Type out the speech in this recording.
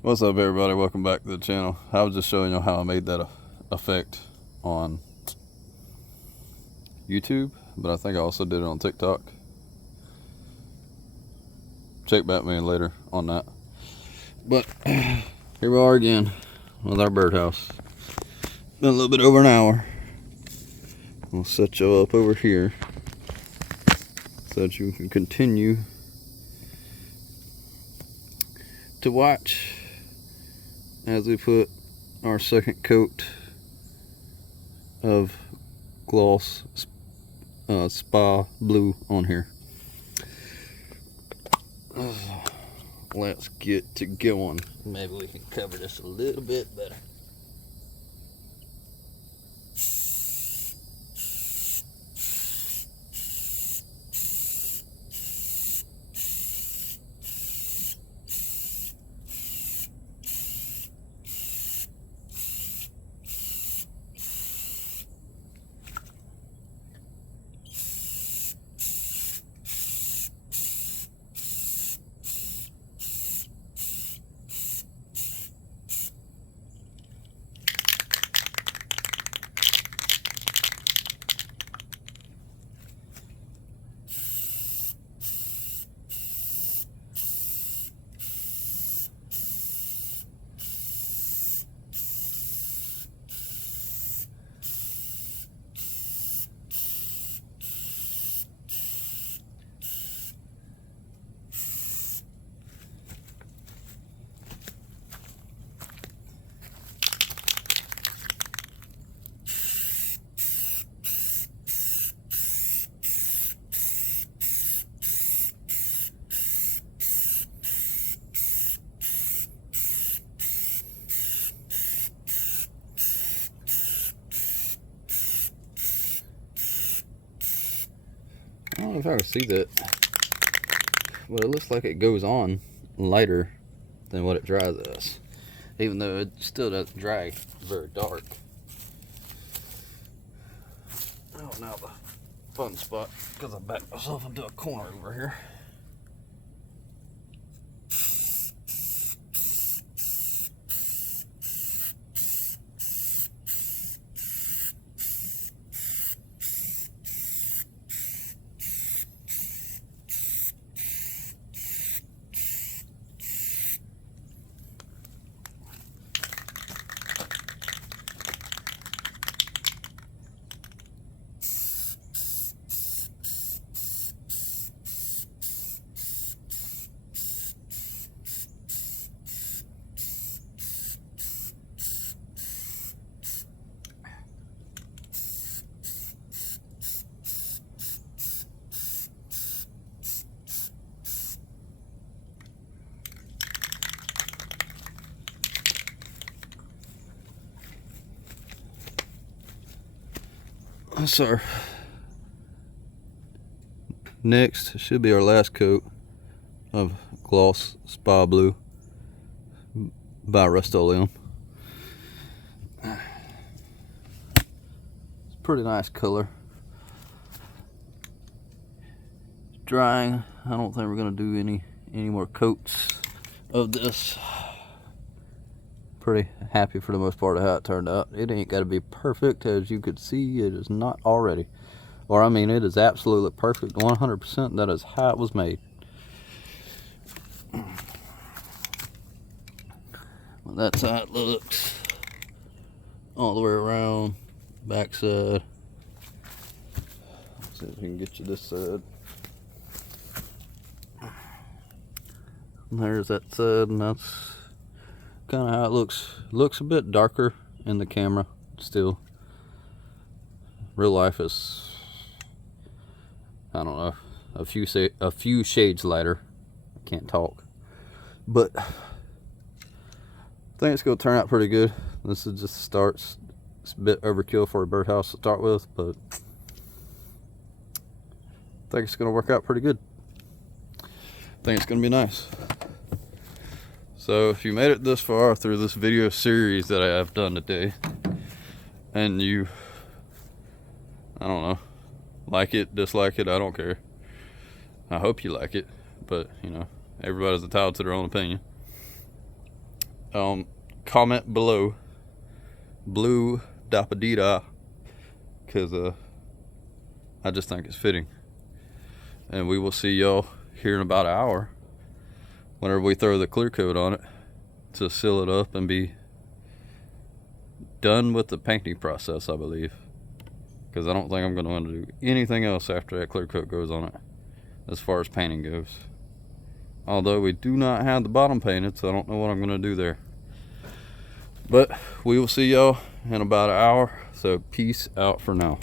What's up, everybody? Welcome back to the channel. I was just showing you how I made that effect on YouTube, but I think I also did it on TikTok. Check Batman later on that. But here we are again with our birdhouse. Been a little bit over an hour. I'll set you up over here so that you can continue to watch as we put our second coat of gloss spa blue on here. Let's get to going. Maybe we can cover this a little bit better. I don't know if I can see that, but it looks like it goes on lighter than what it dries as, even though it still doesn't dry very dark. Oh, now the fun spot, because I backed myself into a corner over here. So next should be our last coat of gloss spa blue by Rust-Oleum. It's a pretty nice color. It's drying. I don't think we're gonna do any more coats of this. Pretty happy for the most part of how it turned out. It ain't got to be perfect, as you could see. It is not already, or I mean, it is absolutely perfect, 100%. That is how it was made. Well, that's how it looks all the way around. Back side. Let's see if we can get you this side. And there's that side, and that's kind of how it looks. Looks a bit darker in the camera still. Real life is, I don't know, a few shades lighter. I can't talk, but I think it's gonna turn out pretty good. This is just the start. It's a bit overkill for a birdhouse to start with, but I think it's gonna work out pretty good. I think it's gonna be nice. So if you made it this far through this video series that I have done today, and you, I don't know, like it, dislike it, I don't care. I hope you like it, but you know, everybody's entitled to their own opinion. comment below, blue dapadita, because I just think it's fitting. And we will see y'all here in about an hour whenever we throw the clear coat on it to seal it up and be done with the painting process, I believe, because I don't think I'm going to want to do anything else after that clear coat goes on it as far as painting goes. Although we do not have the bottom painted, so I don't know what I'm going to do there. But we will see y'all in about an hour, so peace out for now.